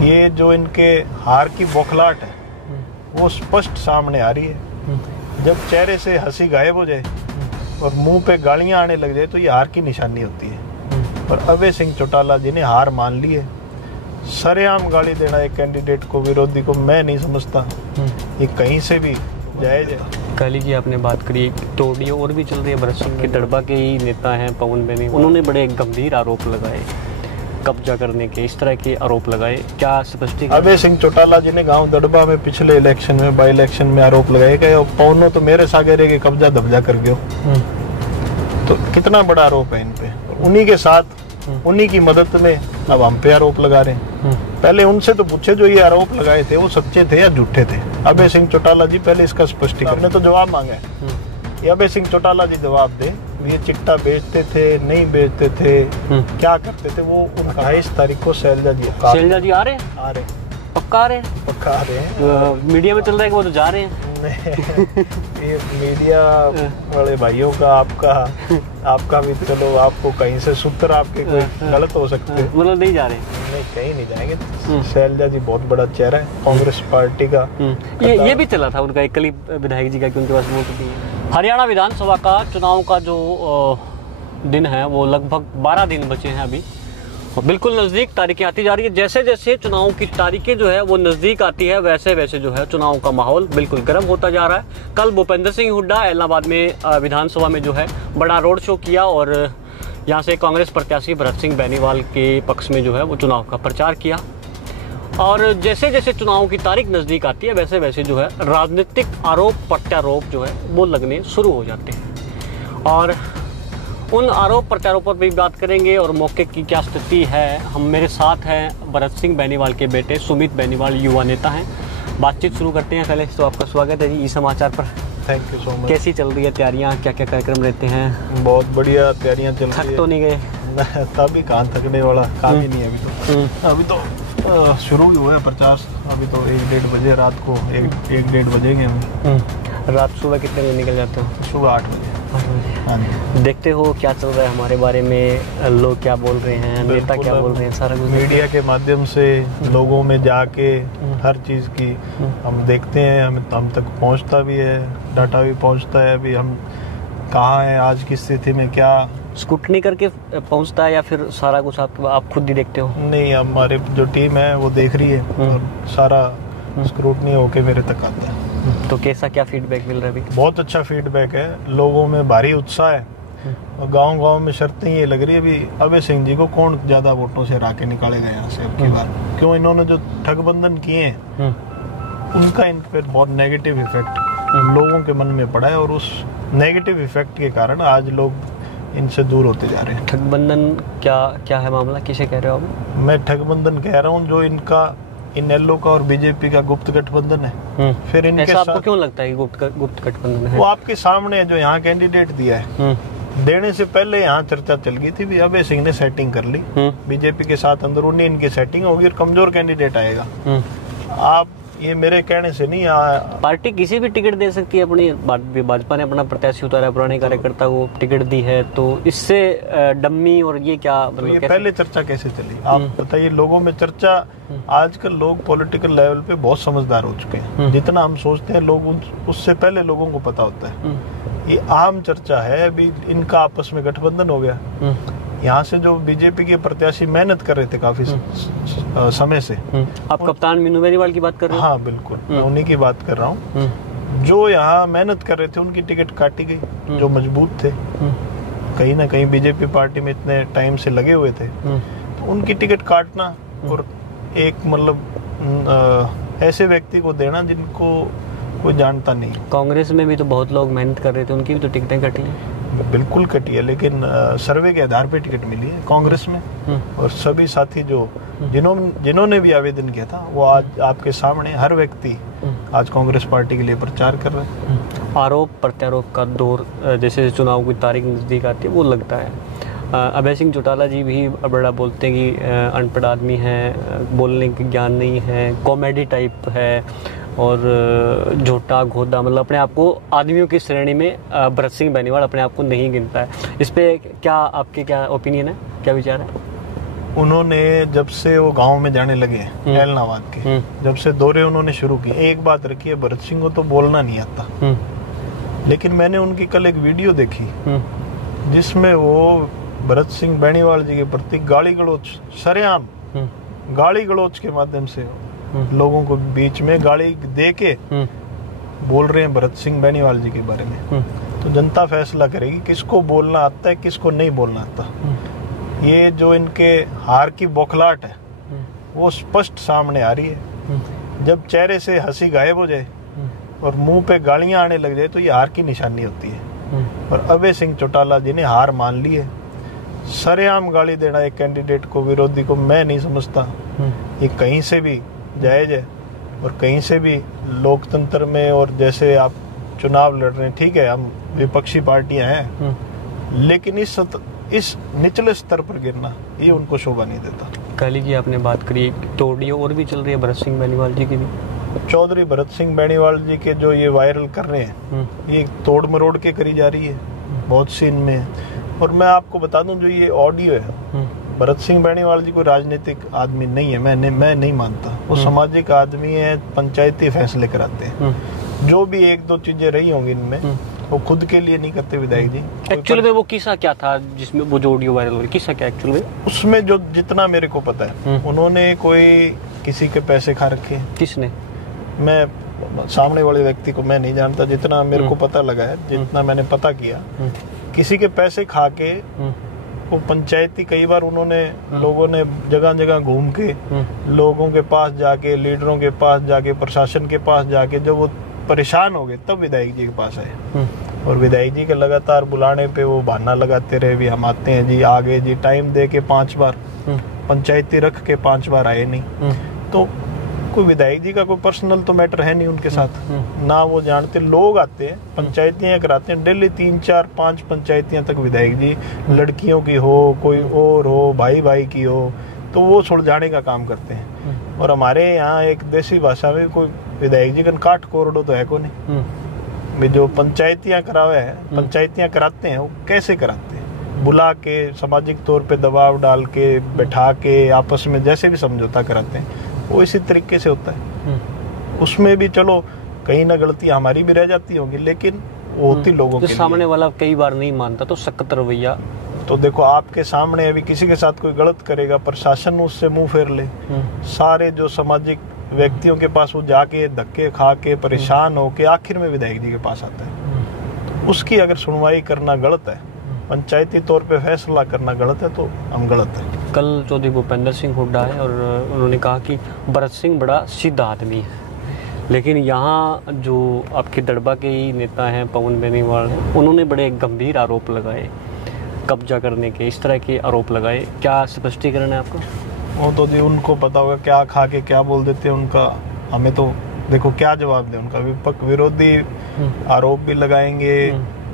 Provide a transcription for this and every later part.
ये जो इनके हार की बौखलाहट है वो स्पष्ट सामने आ रही है। जब चेहरे से हंसी गायब हो जाए और मुंह पे गालियां आने लग जाए तो ये हार की निशानी होती है। और अभय सिंह चौटाला जी ने हार मान ली है। सरेआम गाली देना एक कैंडिडेट को, विरोधी को, मैं नहीं समझता ये कहीं से भी जायज है। कल की आपने बात करी तो ऑडियो और भी चल रही है। भरत सिंह के दड़बा के ही नेता हैं पवन बेनी, उन्होंने बड़े गंभीर आरोप लगाए, कब्जा करने के इस तरह के आरोप लगाए। क्या स्पष्टीकरण? अभय सिंह चौटाला जी ने गांव दड़बा में पिछले इलेक्शन में, बाई इलेक्शन में आरोप लगाए कि पवनो तो मेरे सागरे के कब्जा दबजा कर गयो। तो कितना बड़ा आरोप है इन पे। उन्हीं के साथ, उन्हीं की मदद में अब हम पे आरोप लगा रहे हैं। पहले उनसे तो पूछे जो ये आरोप लगाए थे वो सच्चे थे या झूठे थे। अभय सिंह चौटाला जी पहले इसका स्पष्टीकरण, ने तो जवाब मांगा है। ये अभय सिंह चौटाला जी जवाब दे, ये चिट्टा बेचते थे, नहीं बेचते थे, क्या करते थे। वो उनका 28 तारीख को शैलजा जी आ रहे हैं, पक्का आ रहे हैं, पक्का आ रहे हैं। मीडिया में चल रहा है कि वो तो जा रहे हैं। ये मीडिया वाले भाइयों का, आपका भी, चलो आपको कहीं से सूत्र आपके कोई गलत हो सकते हैं, मतलब नहीं जा रहे, नहीं कहीं नहीं जाएंगे। शैलजा जी बहुत बड़ा चेहरा है कांग्रेस पार्टी का। ये भी चला था उनका एक कलीब विधायक जी का कि उनके पास वोट नहीं है। हरियाणा विधानसभा का चुनाव का जो दिन है वो लगभग 12 दिन बचे हैं अभी, बिल्कुल नज़दीक तारीखें आती जा रही है। जैसे जैसे चुनाव की तारीखें जो है वो नज़दीक आती है वैसे वैसे जो है चुनाव का माहौल बिल्कुल गर्म होता जा रहा है। कल भूपेंद्र सिंह हुड्डा इलाहाबाद में विधानसभा में जो है बड़ा रोड शो किया और यहाँ से कांग्रेस प्रत्याशी भरत सिंह बेनीवाल के पक्ष में जो है वो चुनाव का प्रचार किया। और जैसे जैसे चुनाव की तारीख नज़दीक आती है वैसे वैसे जो है राजनीतिक आरोप प्रत्यारोप जो है वो लगने शुरू हो जाते हैं। और उन आरोप प्रत्यारोपों पर भी बात करेंगे और मौके की क्या स्थिति है। हम मेरे साथ हैं भरत सिंह बेनीवाल के बेटे सुमित बेनीवाल, युवा नेता हैं। बातचीत शुरू करते हैं। पहले तो आपका स्वागत है जी ई समाचार पर। Thank you so much. कैसी चल रही है तैयारियाँ, क्या क्या कार्यक्रम रहते हैं? बहुत बढ़िया तैयारियाँ चल रही है। थक तो नहीं गए? तभी कहाँ थकने वाला काम ही नहीं है अभी तो शुरू ही हुआ है प्रचार। अभी तो 1-1:30 बजे रात को, 1-1:30 बजेंगे हम। रात सुबह कितने बजे निकल जाते हो? सुबह 8 बजे। हाँ जी। देखते हो क्या चल रहा है हमारे बारे में, लोग क्या बोल रहे हैं, नेता क्या बोल रहे हैं, सारा कुछ मीडिया के माध्यम से लोगों में जाके हर चीज़ की हम देखते हैं। हम तक पहुंचता भी है, डाटा भी पहुंचता है। अभी हम कहाँ हैं, आज की स्थिति में क्या स्क्रूटनी करके पहुंचता है या फिर सारा कुछ आप खुद ही देखते हो? नहीं, हमारे जो टीम है वो देख रही है और सारा स्क्रूटनी होके मेरे तक आता है। तो कैसा क्या फीडबैक मिल रहा है अभी? बहुत अच्छा फीडबैक है, लोगों में भारी उत्साह है। और गांव-गांव में शर्तें ये लग रही है अभी अभय सिंह जी को कौन ज्यादा वोटों से हरा के निकालेगा यहाँ से अब की बार। क्यों, इन्होंने जो ठगबंधन किए हैं उनका इन पर बहुत नेगेटिव इफेक्ट लोगों के मन में पड़ा है और उस नेगेटिव इफेक्ट के कारण आज लोग इनसे दूर होते जा रहे हैं। ठगबंधन क्या है मामला, किसे कह रहे हो आप? मैं ठगबंधन कह रहा हूँ जो इनका इनेलो का और बीजेपी का गुप्त गठबंधन है। फिर इनके ऐसा आपको क्यों लगता है गुप्त गठबंधन है? वो आपके सामने जो यहाँ कैंडिडेट दिया है, देने से पहले यहाँ चर्चा चल गई थी भी अभय सिंह ने सेटिंग कर ली बीजेपी के साथ, अंदरूनी इनकी सेटिंग होगी और कमजोर कैंडिडेट आएगा। आप ये मेरे कहने से नहीं आया। पार्टी किसी भी टिकट दे सकती है अपनी, भाजपा ने अपना प्रत्याशी उतारा, पुराने कार्यकर्ता को टिकट दी है, तो इससे डम्मी और ये क्या तो ये पहले चर्चा कैसे चली आप बताइए? लोगों में चर्चा, आजकल लोग पॉलिटिकल लेवल पे बहुत समझदार हो चुके हैं। जितना हम सोचते हैं लोग उससे पहले लोगों को पता होता है। ये आम चर्चा है। अभी इनका आपस में गठबंधन हो गया। यहाँ से जो बीजेपी के प्रत्याशी मेहनत कर रहे थे काफी समय से। आप कप्तान मीनू बेनीवाल की बात कर रहे हैं? हाँ बिल्कुल, मैं उन्हीं की बात कर रहा हूँ। जो यहाँ मेहनत कर रहे थे उनकी टिकट काटी गई, जो मजबूत थे, कहीं ना कहीं बीजेपी पार्टी में इतने टाइम से लगे हुए थे, तो उनकी टिकट काटना और एक मतलब ऐसे व्यक्ति को देना जिनको कोई जानता नहीं। कांग्रेस में भी तो बहुत लोग मेहनत कर रहे थे, उनकी भी तो टिकटें कटी हैं। बिल्कुल कटी है, लेकिन सर्वे के आधार पे टिकट मिली है कांग्रेस में। और सभी साथी जो जिन्होंने भी आवेदन किया था वो आज आपके सामने हर व्यक्ति आज कांग्रेस पार्टी के लिए प्रचार कर रहे हैं। आरोप प्रत्यारोप का दौर जैसे चुनाव की तारीख नजदीक आती है वो लगता है। अभय सिंह चौटाला जी भी बड़ा बोलते हैं कि अनपढ़ आदमी है, बोलने की ज्ञान नहीं है, कॉमेडी टाइप है और झूठा घोदा, मतलब अपने आप को आदमियों की श्रेणी में भरत सिंह बेनीवाल अपने आप को नहीं गिनता है। इस पे क्या आपके क्या ओपिनियन है, क्या विचार है? उन्होंने जब से वो गांव में जाने लगे ऐलनाबाद के, जब से दौरे उन्होंने शुरू किए, एक बात रखी है, भरत सिंह को तो बोलना नहीं आता, लेकिन मैंने उनकी कल एक वीडियो देखी जिसमें वो भरत सिंह बेनीवाल जी के प्रति गाली गलौज, सरेआम गाली गलौज के माध्यम से लोगों को बीच में गाली दे के बोल रहे हैं भरत सिंह बेनीवाल जी के बारे में। तो जनता फैसला करेगी किसको बोलना आता है, किसको नहीं बोलना आता। ये जो इनके हार की बौखलाहट है वो स्पष्ट सामने आ रही है। जब चेहरे से हंसी गायब हो जाए और मुंह पे गालियां आने लग जाए तो ये हार की निशानी होती है। और अभय सिंह चौटाला जी ने हार मान ली है। सरेआम गाली देना एक कैंडिडेट को, विरोधी को, मैं नहीं समझता ये कहीं से भी जायज है और कहीं से भी लोकतंत्र में। और जैसे आप चुनाव लड़ रहे हैं, ठीक है, हम विपक्षी पार्टियां हैं, लेकिन इस निचले स्तर पर गिरना ये उनको शोभा नहीं देता। कल की आपने बात करी, तो ऑडियो और भी चल रही है भरत सिंह बेनीवाल जी की भी। चौधरी भरत सिंह बेनीवाल जी के जो ये वायरल कर रहे हैं, ये तोड़ मरोड़ के करी जा रही है, बहुत सीन में है। और मैं आपको बता दूं, जो ये ऑडियो है, भरत सिंह बेनीवाल जी कोई राजनीतिक आदमी नहीं है, मैं नहीं मानता। वो सामाजिक आदमी है, पंचायती फैसले कराते हैं। जो भी एक दो चीजें रही होंगी इनमें, वो खुद के लिए नहीं करते विधायक जी। एक्चुअली में वो किस्सा क्या था जिसमें वो जो ऑडियो वायरल हो रही, किस्सा क्या एक्चुअली में? उसमें जो जितना मेरे को पता है, उन्होंने कोई किसी के पैसे खा रखे। किसने? मैं सामने वाले व्यक्ति को मैं नहीं जानता, जितना मेरे को पता लगा है, जितना मैंने पता किया, किसी के पैसे खा के वो पंचायती, कई बार उन्होंने, लोगों ने जगह जगह घूम के लोगों के पास जाके, लीडरों के पास जाके, प्रशासन के पास जाके, जब वो परेशान हो गए तब विधायक जी के पास आए। और विधायक जी के लगातार बुलाने पे वो बहाना लगाते रहे, भी हम आते हैं जी, आगे जी, टाइम दे के 5 बार पंचायती रख के 5 बार आए नहीं। तो कोई विधायक जी का कोई पर्सनल तो मैटर है नहीं उनके साथ, ना वो जानते। लोग आते हैं, पंचायतियां कराते हैं, डेली 3, 4, 5 पंचायतियां तक विधायक जी, लड़कियों की हो, कोई और हो, भाई भाई की हो, तो वो सुलझाने का काम करते हैं। और हमारे यहाँ एक देसी भाषा में कोई विधायक जी का काट कोरडो तो है को नहीं। जो पंचायतियां करावे हैं, पंचायतियां कराते हैं, वो कैसे कराते हैं? बुला के, सामाजिक तौर पे दबाव डाल के, बैठा के, आपस में जैसे भी समझौता कराते हैं, वो इसी तरीके से होता है। उसमें भी चलो कहीं ना गलती हमारी भी रह जाती होंगी, लेकिन वो होती लोगों के लिए। सामने वाला कई बार नहीं मानता तो सख्त रवैया। तो देखो, आपके सामने अभी किसी के साथ कोई गलत करेगा, प्रशासन उससे मुंह फेर ले, सारे जो सामाजिक व्यक्तियों के पास वो जाके धक्के खा के परेशान हो के आखिर में विधायक जी के पास आता है। उसकी अगर सुनवाई करना गलत है, पंचायती तौर पे फैसला करना गलत है, तो हम गलत है। कल चौधरी भूपेंद्र सिंह हुड्डा है और उन्होंने कहा कि भरत सिंह बड़ा सीधा आदमी है, लेकिन यहाँ जो आपके दड़बा के ही नेता हैं पवन बेनीवाल, उन्होंने बड़े गंभीर आरोप लगाए, कब्जा करने के, इस तरह के आरोप लगाए। क्या स्पष्टीकरण है आपका? वो तो जी उनको पता होगा क्या खा के क्या बोल देते हैं उनका, हमें तो देखो क्या जवाब दे उनका। विपक्ष विरोधी आरोप भी लगाएंगे,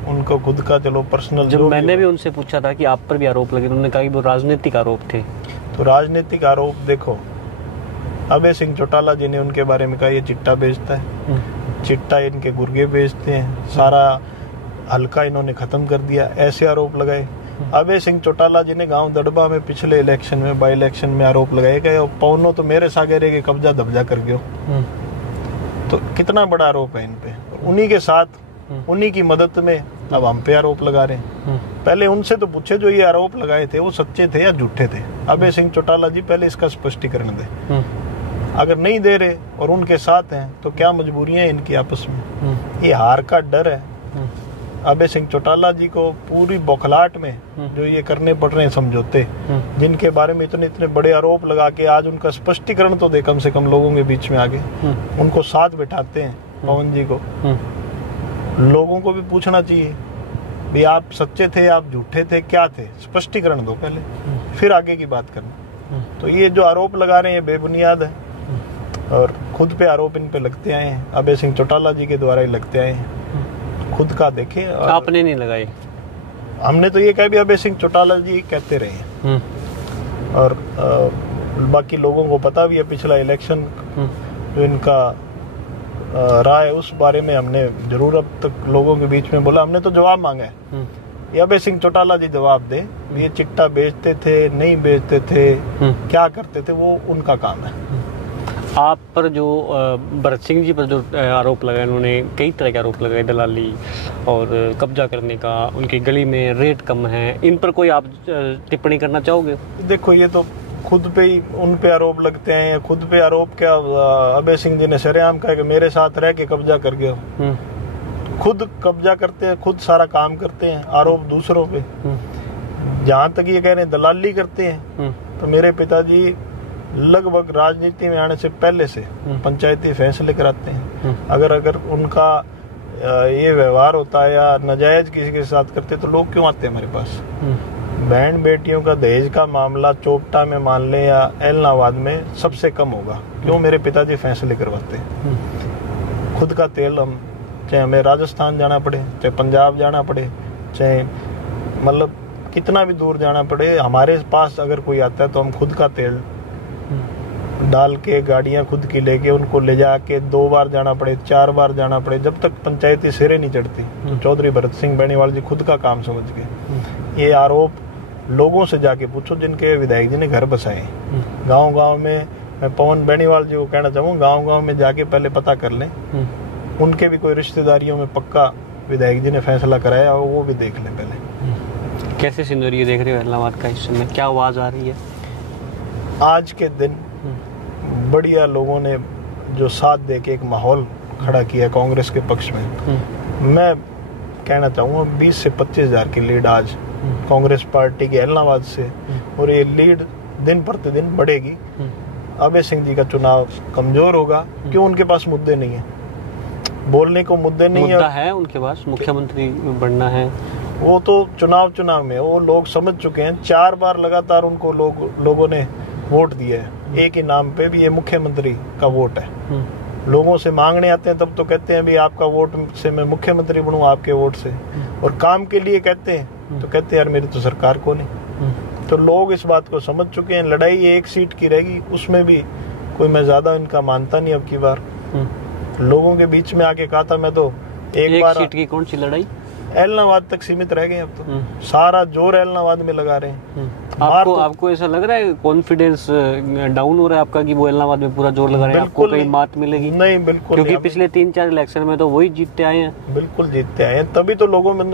उनको खुद का चलो पर्सनल। जब मैंने भी उनसे पूछा था कि आप पर भी आरोप लगे, उन्होंने कहा कि वो राजनीतिक आरोप थे। तो राजनीतिक आरोप देखो, अभय सिंह चौटाला जी ने उनके बारे में कहा ये चिट्टा बेचता है, चिट्टा इनके गुर्गे बेचते हैं, सारा हल्का इन्होंने खत्म कर दिया, ऐसे आरोप लगाए। अभय सिंह चौटाला जी ने गांव दड़बा में पिछले इलेक्शन में, बाई इलेक्शन में आरोप लगाए कि पवनो तो मेरे सागेरे के कब्जा दबजा कर गयो। तो कितना बड़ा आरोप है इन पे। उन्हीं के साथ, उन्हीं की मदद में अब हम पे आरोप लगा रहे हैं। पहले उनसे तो पूछे जो ये आरोप लगाए थे वो सच्चे थे या झूठे थे। अभय सिंह चौटाला जी पहले इसका स्पष्टीकरण दे। अगर नहीं दे रहे और उनके साथ हैं तो क्या मजबूरियां इनकी आपस में? ये हार का डर है अभय सिंह चौटाला जी को। पूरी बौखलाहट में जो ये करने पड़ रहे हैं समझौते, जिनके बारे में इतने इतने बड़े आरोप लगा के आज उनका स्पष्टीकरण तो दे कम से कम लोगों के बीच में आगे, उनको साथ बिठाते हैं पवन जी को। लोगों को भी पूछना चाहिए भी आप सच्चे थे, आप झूठे थे, क्या थे? स्पष्टीकरण दो पहले, फिर आगे की बात करना। तो ये जो आरोप लगा रहे हैं बेबुनियाद है और खुद पे आरोप इन पे लगते आए हैं, अभय सिंह चौटाला जी के द्वारा ही लगते आए हैं। खुद का देखे, आपने नहीं लगाई, हमने तो ये कहा भी अभय सिंह चौटाला जी कहते रहे हैं। और बाकी लोगों को पता भी है पिछला इलेक्शन जो इनका रहा है, उस बारे में हमने जरूर अब तक लोगों के बीच में बोला। हमने तो जवाब मांगा है ये अभय सिंह चौटाला जी जवाब दे, ये चिट्टा बेचते थे नहीं बेचते थे, क्या करते थे, वो उनका काम है। आप पर जो भरत सिंह जी पर जो आरोप लगाए, उन्होंने कई तरह के आरोप लगाए, दलाली और कब्जा करने का, उनकी गली में रेट कम है, इन पर कोई आप टिप्पणी करना चाहोगे? देखो ये तो खुद पे ही उन पे आरोप लगते हैं, खुद पे आरोप क्या, अभय सिंह जी ने सरेआम कहा कि मेरे साथ रह के कब्जा कर गए हो। खुद कब्जा करते हैं, खुद सारा काम करते हैं, आरोप दूसरों पे। जहाँ तक ये कह रहे हैं दलाली करते हैं, तो मेरे पिताजी लगभग राजनीति में आने से पहले से पंचायती फैसले कराते हैं। अगर उनका ये व्यवहार होता है या नाजायज किसी के साथ करते तो लोग क्यों आते हैं हमारे पास? बहन बेटियों का दहेज का मामला चोपटा में मान ले या एलनाबाद में सबसे कम होगा, क्यों मेरे पिताजी फैसले करवाते हैं। खुद का तेल हम, चाहे हमें राजस्थान जाना पड़े, चाहे पंजाब जाना पड़े, चाहे मतलब कितना भी दूर जाना पड़े, हमारे पास अगर कोई आता है तो हम खुद का तेल डाल के गाड़ियां खुद की लेके उनको ले जाके 2 बार जाना पड़े, 4 बार जाना पड़े, जब तक पंचायती सिरे नहीं चढ़ती। तो चौधरी भरत सिंह बेनीवाल जी खुद का काम समझ गए। ये आरोप लोगों से जाके पूछो जिनके विधायक जी ने घर बसाए गांव-गांव में। मैं पवन बेनीवाल जी को कहना चाहूँगा, गांव-गांव में जाके पहले पता कर लें, उनके भी कोई रिश्तेदारियों में पक्का विधायक जी ने फैसला कराया हो, वो भी देख लें पहले। कैसे सिंदूरी देख रहे हो इलाहाबाद का इस समय, क्या आवाज आ रही है? आज के दिन बढ़िया लोगों ने जो साथ दे के एक माहौल खड़ा किया कांग्रेस के पक्ष में, मैं कहना चाहूँगा 20 से 25 हज़ार की लीड आज कांग्रेस पार्टी की इलाहाबाद से, और ये लीड दिन प्रतिदिन बढ़ेगी। अभय सिंह जी का चुनाव कमजोर होगा, क्यों? उनके पास मुद्दे नहीं है, बोलने को मुद्दे नहीं है उनके पास, मुख्यमंत्री बनना है, वो तो चुनाव में वो लोग समझ चुके हैं। 4 बार लगातार उनको लोगों ने वोट दिया है, एक ही नाम पे भी, ये मुख्यमंत्री का वोट है। लोगों से मांगने आते हैं तब तो कहते हैं भी आपका वोट से मैं मुख्यमंत्री बनूं, आपके वोट से, और काम के लिए कहते हैं तो कहते हैं यार मेरी तो सरकार को नहीं। तो लोग इस बात को समझ चुके हैं। लड़ाई 1 सीट की रहेगी, उसमें भी कोई मैं ज्यादा इनका मानता नहीं अब की बार। लोगों के बीच में आके कहा था मैं तो एक बार सीट की कौन सी लड़ाई? एलनाबाद तक सीमित रह गए, अब तो सारा जोर एलनाबाद में लगा रहे हैं। आपको ऐसा लग रहा है, कॉन्फिडेंस डाउन हो रहा है आपका कि वो एलनाबाद में पूरा जोर लगा रहे हैं, आपको कहीं मात मिलेगी? नहीं, बिल्कुल, क्योंकि पिछले 3-4 इलेक्शन में तो वही जीतते आए हैं। बिल्कुल जीतते आए हैं, तभी तो लोगों में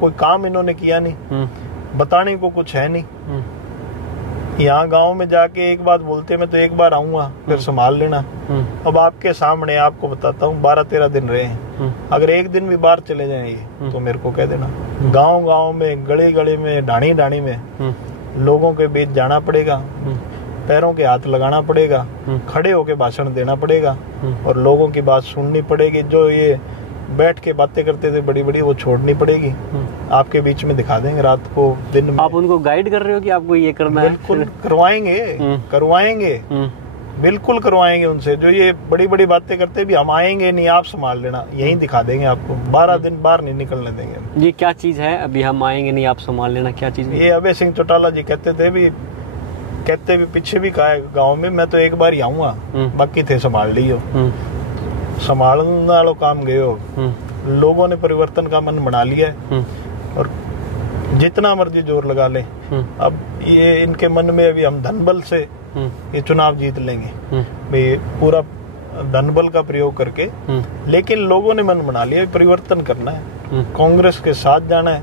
कोई काम इन्होंने किया नहीं, बताने को कुछ है नहीं। यहाँ गांव में जाके एक बात बोलते मैं तो एक बार आऊंगा, फिर संभाल लेना। अब आपके सामने आपको बताता हूँ, 12-13 दिन रहे हैं, अगर एक दिन भी बाहर चले जाएं ये तो मेरे को कह देना। गांव में, गली में, ढाणी में लोगों के बीच जाना पड़ेगा, पैरों के हाथ लगाना पड़ेगा, खड़े होके भाषण देना पड़ेगा, और लोगों की बात सुननी पड़ेगी। जो ये बैठ के बातें करते थे बड़ी बड़ी, वो छोड़नी पड़ेगी। आपके बीच में दिखा देंगे रात को, दिन में। आप उनको गाइड कर रहे हो कि आपको ये करना है? बिल्कुल करवाएंगे, बिल्कुल करवाएंगे उनसे। जो ये बड़ी बड़ी बातें करते भी, हम आएंगे नहीं, आप संभाल लेना, यही दिखा देंगे आपको। 12 दिन बाहर नहीं निकलने देंगे। ये क्या चीज है? अभी हम आएंगे नहीं, आप संभाल लेना, क्या चीज है? ये अभय सिंह चौटाला जी कहते भी पीछे भी कहा है गाँव में, मैं तो एक बार ही आऊंगा, बाकी थे संभाल लियो। संभालने वालों काम गए हो। लोगों ने परिवर्तन का मन बना लिया है, और जितना मर्जी जोर लगा ले, अब ये इनके मन में अभी हम धनबल से ये चुनाव जीत लेंगे, भाई पूरा धनबल का प्रयोग करके। लेकिन लोगों ने मन बना लिया परिवर्तन करना है, कांग्रेस के साथ जाना है,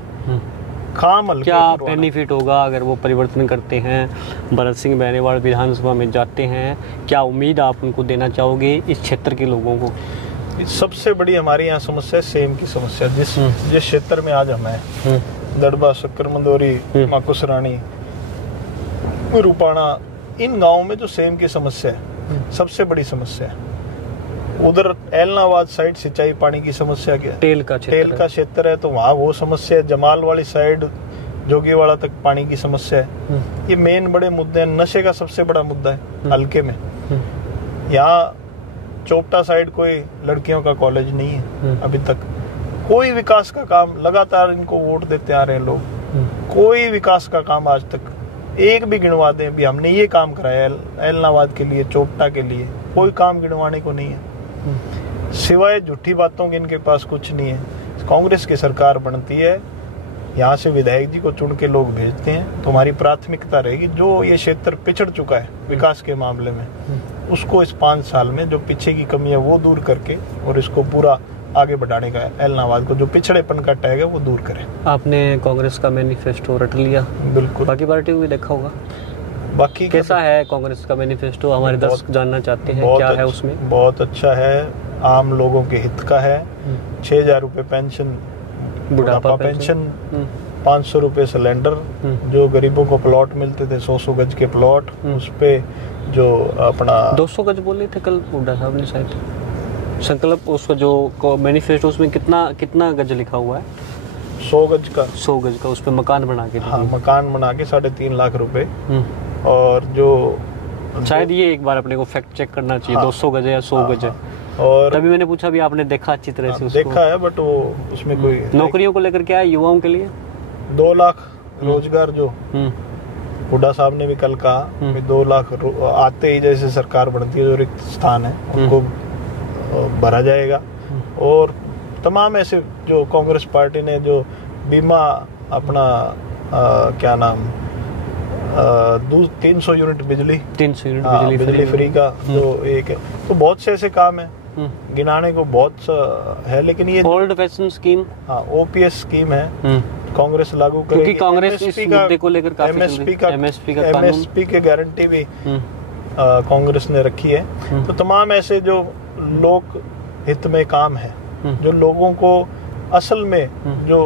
काम हल्के। क्या बेनिफिट होगा अगर वो परिवर्तन करते हैं, भरत सिंह बेनीवाल विधानसभा में जाते हैं? क्या उम्मीद आप उनको देना चाहोगे इस क्षेत्र के लोगों को? सबसे बड़ी हमारी यहाँ समस्या सेम की समस्या, जिस क्षेत्र में आज हम हैं, दड़बा, शक्कर मंदोरी, माकुसरानी, रूपाणा, इन गांवों में जो सेम की समस्या है, सबसे बड़ी समस्या है। उधर एलनाबाद साइड सिंचाई पानी की समस्या क्या है? तेल का क्षेत्र है, तो वहाँ वो समस्या है। जमाल वाली साइड जोगीवाड़ा तक पानी की समस्या है। ये मेन बड़े मुद्दे हैं। नशे का सबसे बड़ा मुद्दा है हल्के में। यहाँ चोपटा साइड कोई लड़कियों का कॉलेज नहीं है अभी तक। कोई विकास का काम, लगातार इनको वोट देते आ रहे हैं लोग, कोई विकास का काम आज तक एक भी गिनवा दें भी हमने ये काम कराया एलनाबाद के लिए, चोपटा के लिए, कोई काम गिनवाने को नहीं है। सिवाय झूठी बातों के इनके पास कुछ नहीं है। कांग्रेस की सरकार बनती है, यहाँ से विधायक जी को चुन के लोग भेजते हैं, तो हमारी प्राथमिकता रहेगी जो ये क्षेत्र पिछड़ चुका है विकास के मामले में, उसको इस 5 साल में जो पीछे की कमी है वो दूर करके और इसको पूरा आगे बढ़ाने का, एलनाबाद को जो पिछड़ेपन का टैग है वो दूर करें। आपने कांग्रेस का मैनिफेस्टो रट लिया? बिल्कुल। बाकी पार्टी को भी देखा होगा, बाकी कैसा है कांग्रेस का मैनिफेस्टो? हमारे दर्शक जानना चाहते हैं क्या है उसमें। बहुत अच्छा है, आम लोगों के हित का है। 6,000 रुपये पेंशन, बुढ़ापा पेंशन, 500 रुपये सिलेंडर, जो गरीबों को प्लॉट मिलते थे 100 गज के प्लॉट, उस पे जो अपना 200 गज बोले थे कल हुड्डा साहब ने शायद, संकल्प उसका जो मैनिफेस्टो उसमें कितना गज लिखा हुआ है? 100 गज का, 100 गज का, उस पे मकान बना के। हाँ, मकान बना के 3.5 लाख रुपए। और जो शायद ये एक बार अपने को फैक्ट चेक करना चाहिए। हाँ, 200 गज है या 100 गज है। और तभी मैंने पूछा भी, आपने देखा अच्छी तरह से उसको? देखा है, बट वो उसमें कोई नौकरियों को लेकर क्या है युवाओं के लिए? 2 लाख रोजगार जो हुड्डा साहब ने भी कल कहा, 2 लाख आते ही जैसे सरकार बनती है जो रिक्त स्थान है उनको भरा जाएगा। और तमाम ऐसे जो कांग्रेस पार्टी ने जो बीमा अपना क्या नाम 300 यूनिट बिजली, 300 यूनिट बिजली फ्री का जो एक है, तो बहुत से ऐसे काम है गिनाने को बहुत सा है। लेकिन ये ओल्ड फैशन स्कीम, हाँ, ओपीएस स्कीम है, कांग्रेस लागू करेगी। क्योंकि कांग्रेस इस मुद्दे को लेकर काफी एमएसपी की गारंटी भी कांग्रेस ने रखी है। तो तमाम ऐसे जो लोक हित में काम है, जो लोगों को असल में जो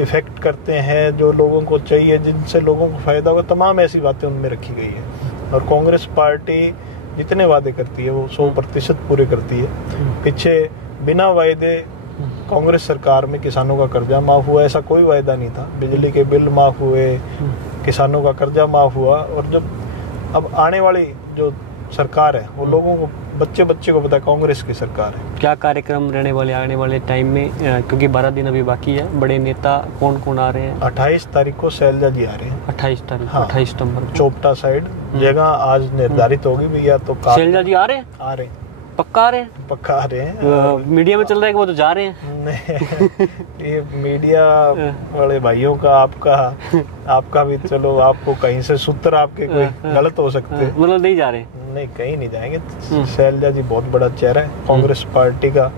इफेक्ट करते हैं, जो लोगों को चाहिए, जिनसे लोगों को फायदा होगा, तमाम ऐसी बातें उनमें रखी गई है। और कांग्रेस पार्टी जितने वादे करती है वो 100% पूरे करती है। पीछे बिना वायदे कांग्रेस सरकार में किसानों का कर्जा माफ हुआ, ऐसा कोई वायदा नहीं था। बिजली के बिल माफ हुए, किसानों का कर्जा माफ हुआ। और जब अब आने वाली जो सरकार है वो लोगों को, बच्चे को पता है कांग्रेस की सरकार है। क्या कार्यक्रम रहने वाले आने वाले टाइम में, क्योंकि 12 दिन अभी बाकी है? बड़े नेता कौन कौन आ रहे हैं? 28 तारीख को शैलजा जी आ रहे हैं। 28 तारीख, हाँ, 28 सितंबर चोपटा साइड जगह आज निर्धारित होगी भैया। तो शैलजा जी आ रहे हैं? पक्का आ रहे हैं? पक्का आ रहे हैं। मीडिया में चल रहा है कि वो तो जा रहे हैं। ये मीडिया वाले भाइयों का, आपका भी, चलो आपको कहीं से सूत्र आपके कोई गलत हो सकते हैं, मतलब नहीं जा रहे? नहीं, कहीं नहीं जाएंगे। शैलजा जी बहुत बड़ा चेहरा है कांग्रेस पार्टी का।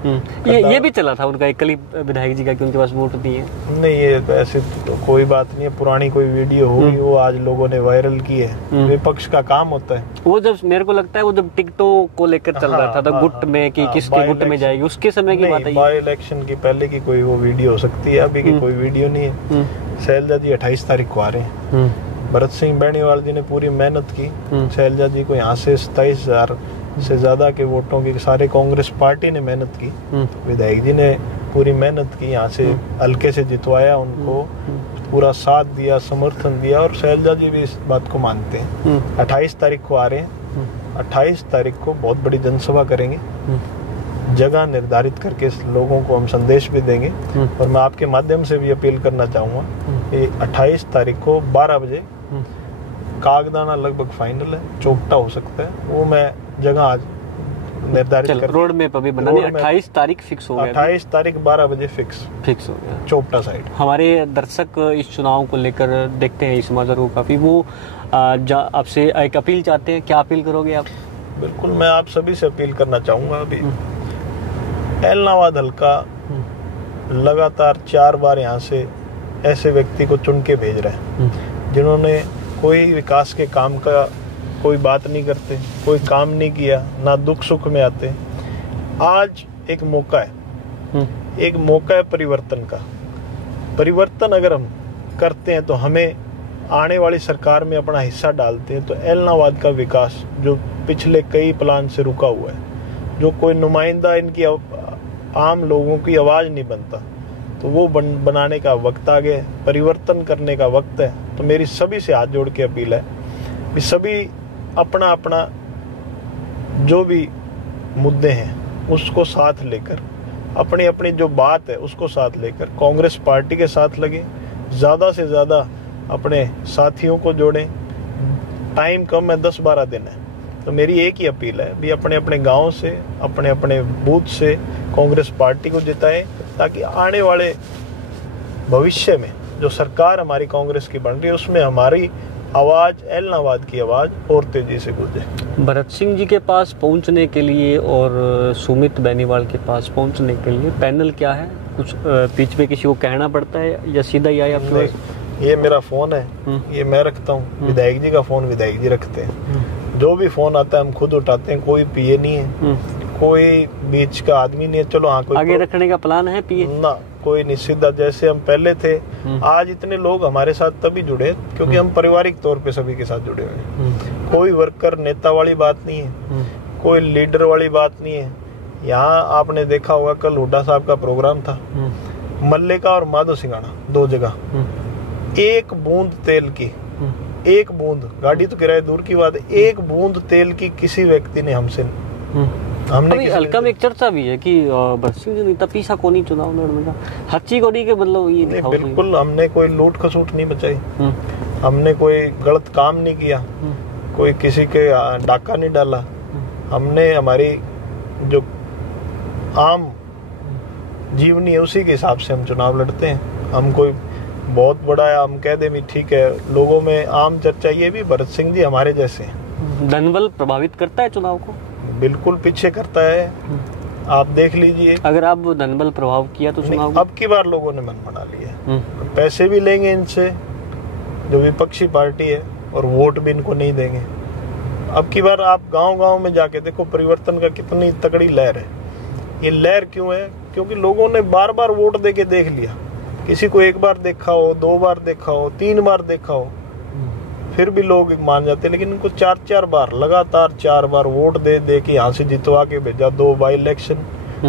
ये भी चला था उनका एक क्लिप विधायक जी का कि उनके पास वोट नहीं है। नहीं, ये ऐसे तो कोई बात नहीं है, पुरानी कोई वीडियो होगी वो आज लोगों ने वायरल की है। विपक्ष का काम होता है वो। जब मेरे को लगता है वो जब टिकटों को लेकर चल रहा था गुट में कि किसके गुट में जाएगी, उसके समय की बात है। बाई इलेक्शन की पहले की कोई वो वीडियो हो सकती है, अभी की कोई वीडियो नहीं है। शैलजा जी 28 तारीख को आ रहे हैं। भरत सिंह बेनीवाल जी ने पूरी मेहनत की, शैलजा जी को यहाँ से 27,000 से ज्यादा के वोटों की सारे कांग्रेस पार्टी ने मेहनत की। विधायक जी ने पूरी मेहनत की, यहाँ से हल्के से जितवाया, उनको पूरा साथ दिया, समर्थन दिया। और शैलजा जी भी इस बात को मानते हैं। 28 तारीख को आ रहे हैं। 28 तारीख को बहुत बड़ी जनसभा करेंगे, जगह निर्धारित करके लोगों को हम संदेश भी देंगे। और मैं आपके माध्यम से भी अपील करना चाहूँगा कि 28 तारीख को 12 बजे कागदाना लगभग फाइनल है, चोपटा हो सकता है, वो मैं जगह आज निर्धारित कर, रोड मैप अभी बनानी। 28 तारीख फिक्स हो गया। 28 तारीख 12 बजे फिक्स हो गया, चोपटा साइड। हमारे दर्शक इस चुनाव को लेकर देखते हैं इस समाचार को काफी, वो आपसे एक अपील चाहते हैं। क्या अपील करोगे आप? बिल्कुल, मैं आप सभी से अपील करना चाहूंगा। अभी एलनाबाद हल्का लगातार 4 बार यहाँ से ऐसे व्यक्ति को चुन के भेज रहे हैं जिन्होंने कोई विकास के काम का कोई बात नहीं करते, कोई काम नहीं किया, ना दुख सुख में आते। आज एक मौका है, एक मौका है परिवर्तन का। परिवर्तन अगर हम करते हैं तो हमें आने वाली सरकार में अपना हिस्सा डालते हैं तो एलनाबाद का विकास जो पिछले कई प्लान से रुका हुआ है, जो कोई नुमाइंदा इनकी आम लोगों की आवाज नहीं बनता, तो वो बनाने का वक्त आ गया है, परिवर्तन करने का वक्त है। तो मेरी सभी से हाथ जोड़ के अपील है कि सभी अपना अपना जो भी मुद्दे हैं उसको साथ लेकर, अपनी अपनी जो बात है उसको साथ लेकर कांग्रेस पार्टी के साथ लगे, ज़्यादा से ज़्यादा अपने साथियों को जोड़ें। टाइम कम है, 10-12 दिन है, तो मेरी एक ही अपील है भी अपने अपने गांव से, अपने अपने बूथ से कांग्रेस पार्टी को जिताएं, ताकि आने वाले भविष्य में जो सरकार हमारी कांग्रेस की बन रही है उसमें हमारी आवाज, ऐलनाबाद की आवाज और तेजी से गूंजे। भरत सिंह जी के पास पहुंचने के लिए और सुमित बेनीवाल के पास पहुंचने के लिए पैनल क्या है? कुछ बीच में किसी को कहना पड़ता है या सीधा ही आया आपके पास? ये मेरा फोन है, ये मैं रखता हूँ, विधायक जी का फोन विधायक जी रखते हैं। जो भी फोन आता है हम खुद उठाते हैं, कोई पीए नहीं है, कोई बीच का आदमी नहीं है। चलो हाँ, कोई आगे रखने का प्लान है पीए ना, कोई नहीं, सीधा जैसे हम पहले थे। आज इतने लोग हमारे साथ तभी जुड़े क्योंकि हम पारिवारिक तौर पे सभी के साथ जुड़े हुए हैं। कोई वर्कर नेता वाली बात नहीं है, कोई लीडर वाली बात नहीं है। यहाँ आपने देखा होगा कल हुड्डा साहब का प्रोग्राम था, मल्लिका और माधो सिंघाड़ा 2 जगह, एक बूंद तेल की, एक बूंद, गाड़ी तो किराए दूर की बात है, एक बूंद तेल की किसी व्यक्ति ने हमसे हमने हल्का में एक चर्चा भी है कि भरत सिंह जी ने तपीसा को नहीं चुनाव लड़ने का, हच्ची कोडी के मतलब ये नहीं, बिल्कुल हमने कोई लूट खसूट नहीं बचाई, हमने कोई गलत काम नहीं किया, कोई किसी के डाका नहीं डाला। हमने हमारी जो आम जीवनी है उसी के हिसाब से हम चुनाव लड़ते हैं। हम कोई बहुत बड़ा है हम कह दे भी ठीक है, लोगों में आम चर्चा ये भी भरत सिंह जी हमारे जैसे हैं। धनबल प्रभावित करता है चुनाव को? बिल्कुल पीछे करता है, आप देख लीजिए। अगर आप धनबल प्रभाव किया तो चुनाव अब की बार लोगों ने मन बना लिया, पैसे भी लेंगे इनसे जो विपक्षी पार्टी है और वोट भी इनको नहीं देंगे। अब की बार आप गांव-गांव में जाके देखो परिवर्तन का कितनी तगड़ी लहर है। ये लहर क्यों है? क्योंकि लोगों ने बार-बार वोट देके देख लिया। किसी को 1 बार देखा हो, 2 बार देखा हो, 3 बार देखा हो, फिर भी लोग मान जाते, लेकिन इनको 4-4 बार लगातार 4 बार वोट दे के यहाँ से जितवा के भेजा। 2 बाई इलेक्शन,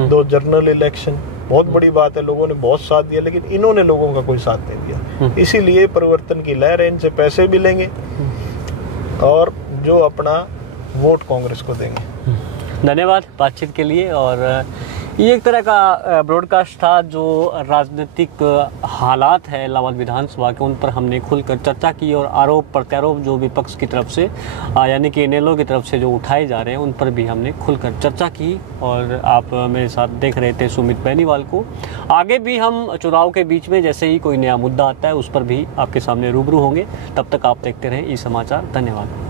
2 जनरल इलेक्शन, बहुत बड़ी बात है। लोगों ने बहुत साथ दिया, लेकिन इन्होंने लोगों का कोई साथ नहीं दिया। इसीलिए परिवर्तन की लहर है, इनसे पैसे भी लेंगे और जो अपना वोट कांग्रेस को देंगे। धन्यवाद बातचीत के लिए। और ये एक तरह का ब्रॉडकास्ट था जो राजनीतिक हालात है इलाहाबाद विधानसभा के, उन पर हमने खुलकर चर्चा की और आरोप प्रत्यारोप जो विपक्ष की तरफ से यानी कि इनेलो की तरफ से जो उठाए जा रहे हैं उन पर भी हमने खुलकर चर्चा की। और आप मेरे साथ देख रहे थे सुमित बेनीवाल को। आगे भी हम चुनाव के बीच में जैसे ही कोई नया मुद्दा आता है उस पर भी आपके सामने रूबरू होंगे। तब तक आप देखते रहें ई समाचार। धन्यवाद।